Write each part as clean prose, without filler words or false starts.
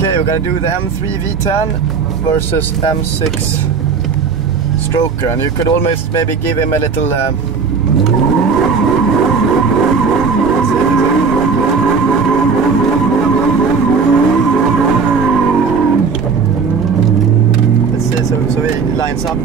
Okay, we're gonna do the M3 V10 versus M6 Sstroker, and you could almost maybe give him a little let's see, so he lines up.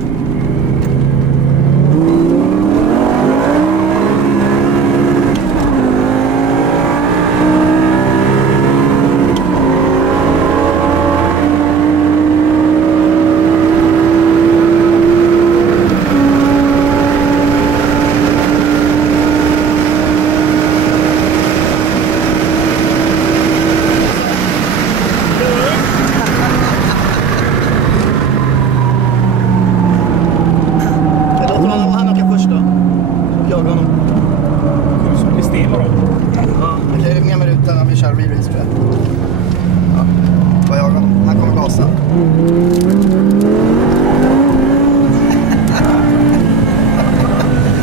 Han kommer gasa.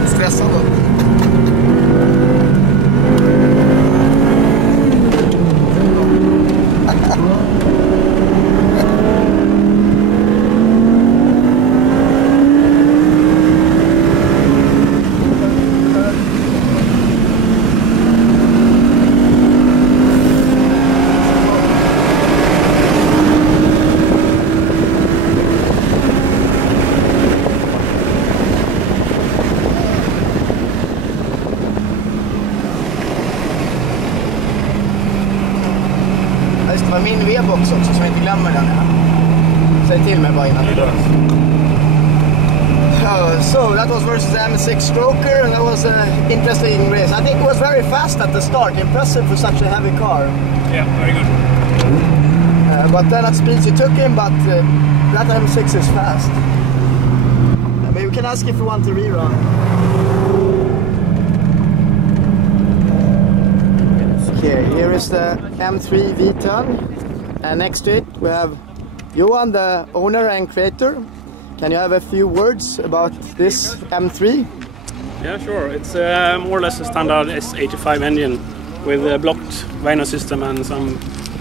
Stressad då. Det var min V-box också, så jag inte glömmer den här. Säg till mig bara innan vi drar. So that was versus the M6 Sstroker, and that was an interesting race. I think it was very fast at the start, impressive for such a heavy car. Yeah, very good. But then at speeds you took him, but that M6 is fast. Maybe we can ask if you want to rerun. Okay, here is the M3 V10, and next to it we have Johan, the owner and creator. Can you have a few words about this M3? Yeah, sure. It's more or less a standard S85 engine with a blocked dyno system and some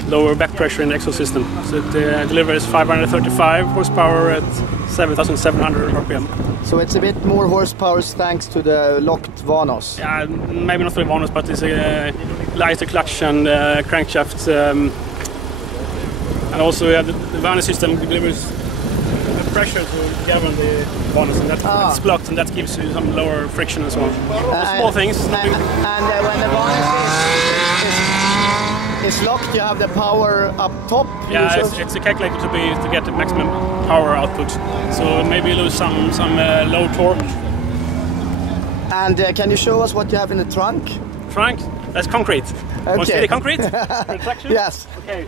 lower back pressure in the exhaust system. So it delivers 535 horsepower at 7,700 RPM. So it's a bit more horsepower thanks to the locked vanos. Yeah, maybe not for the vanos, but it's a lighter clutch and crankshaft. And also we have the vano system delivers pressure to govern the vanos, and that's blocked, and that gives you some lower friction and so on. Small things. And when the vanos is locked, you have the power up top. Yeah, it's calculated to get the maximum power output. So maybe you lose some low torque. And can you show us what you have in the trunk? Trunk? That's concrete. Okay. Want to see the concrete? Retraction? Yes. Okay.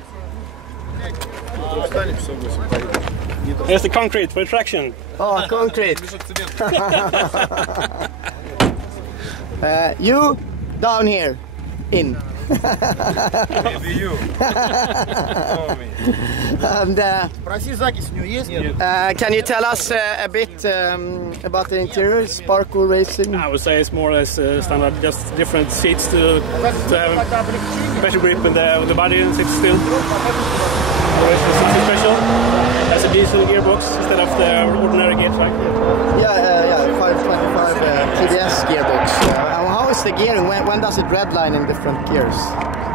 Here's the concrete for traction. Oh, concrete. You down here, in. Maybe you. And can you tell us a bit about the interior, Sparko Racing? I would say it's more or less standard, just different seats to have better grip in the body and sit still. Something special. Has a diesel gearbox instead of the ordinary gear track. Yeah, 525 TDS gearbox. How is the gearing? When does it redline in different gears?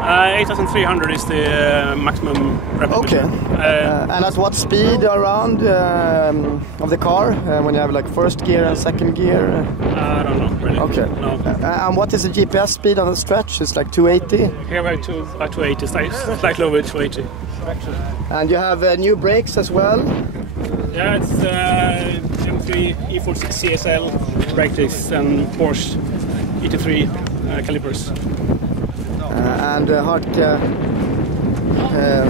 8,300 is the maximum repetition. Okay. And at what speed around of the car? When you have like first gear and second gear? I don't know, really. Okay. No. And what is the GPS speed on the stretch? It's like 280? Here we're 280, slightly over 280. And you have new brakes as well? Yeah, it's M3 E30 CSL brake discs and Porsche E30 calipers. And hard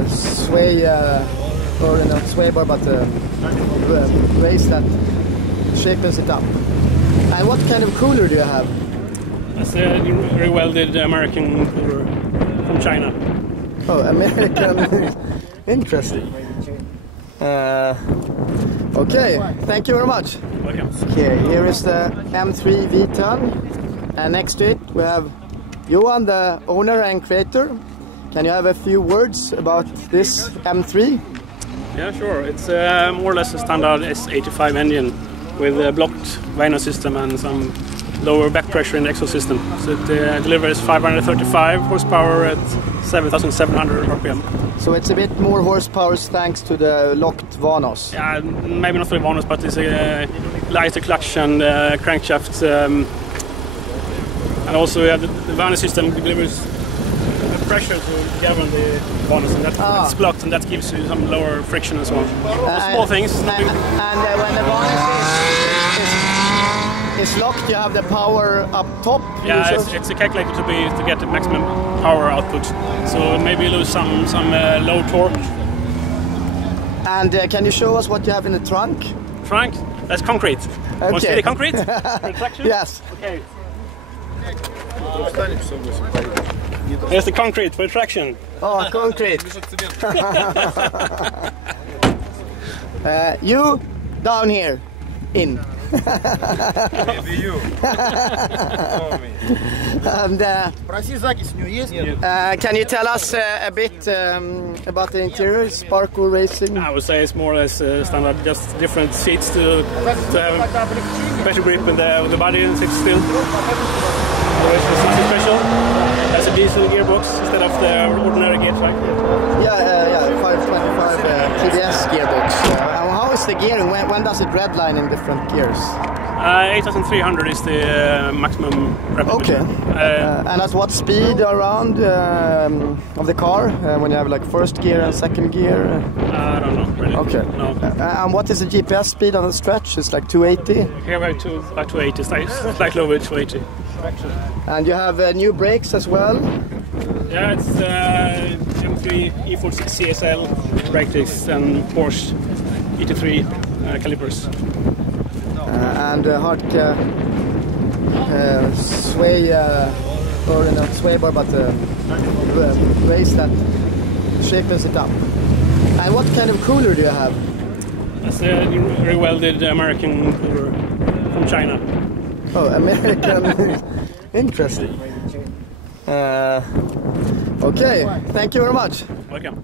sway, or not sway bar, but race that shapes it up. And what kind of cooler do you have? That's a very welded American cooler from China. Oh, American. Interesting. Okay, thank you very much. Welcome. Okay, here is the M3 V10, and next to it we have Johan, the owner and creator. Can you have a few words about this M3? Yeah, sure. It's more or less a standard S85 engine with a blocked dyno system and some lower back pressure in the exhaust system. So it delivers 535 horsepower at 7,700 RPM. So it's a bit more horsepower thanks to the locked vanos. Yeah, maybe not the vanos, but it's a lighter clutch and crankshaft. And also the dyno system delivers pressure to govern the vanos, and that's blocked, and that gives you some lower friction and so on. Small things. And when the vanos is locked, you have the power up top. Yeah, it's calculated to get the maximum power output. So maybe you lose some low torque. And can you show us what you have in the trunk? Trunk? That's concrete. Okay. Want to see the concrete? Retraction? Yes. Okay. Here's the concrete for traction. Oh, concrete. You down here, in. Maybe you. And can you tell us a bit about the interior, Sparko Racing? I would say it's more or less standard, just different seats to have better grip in the body and sit still. Something special. Has a diesel gearbox instead of the ordinary gear track. Yeah, 525 TDS gearbox. How is the gearing? When does it redline in different gears? 8,300 is the maximum repetition. Okay. And at what speed around of the car when you have like first gear and second gear? I don't know really. Okay. No. And what is the GPS speed on the stretch? It's like 280? Here we're about 280, slightly over 280. And you have new brakes as well? Yeah, it's M3 E30 CSL brake discs and Porsche E30 calipers. And Hartke sway, or not sway bar, but race that shapes it up. And what kind of cooler do you have? That's a re-welded American cooler from China. Oh, American. Interesting. Okay, thank you very much. Welcome.